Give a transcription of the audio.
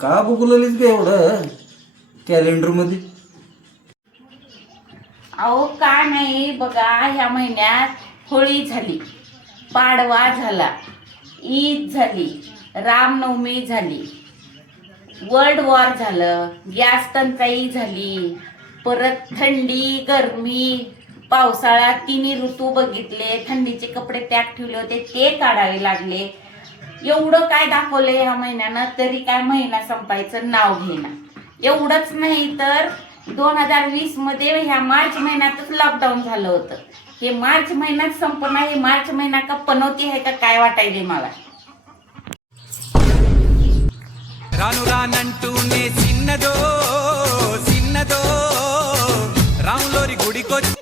का बघुललीस ग एवढं कॅलेंडर मध्ये? अहो का नाही बघा, ह्या महिन्यात होळी झाली, पाडवा झाला, ईद झाली, रामनवमी झाली, वर्ल्ड वॉर झालं, गॅस टंचाई झाली, परत थंडी गरमी पावसाळा तिन्ही ऋतू बघितले, थंडीचे कपडे पॅक ठेवले होते ते काढावे लागले. एवढं काय दाखवलंय ह्या महिन्यानं, तरी काय महिना संपायचं नाव घेना. एवढंच नाही तर 2020 मध्ये ह्या मार्च महिन्यातच लॉकडाऊन झालं होतं. हे मार्च महिन्यात संपणार, हे मार्च महिना का पनवती आहे का काय वाटायले मला. రాను రానంటూనే చిన్నదో చిన్నదో రాములోరి గుడికొచ్చి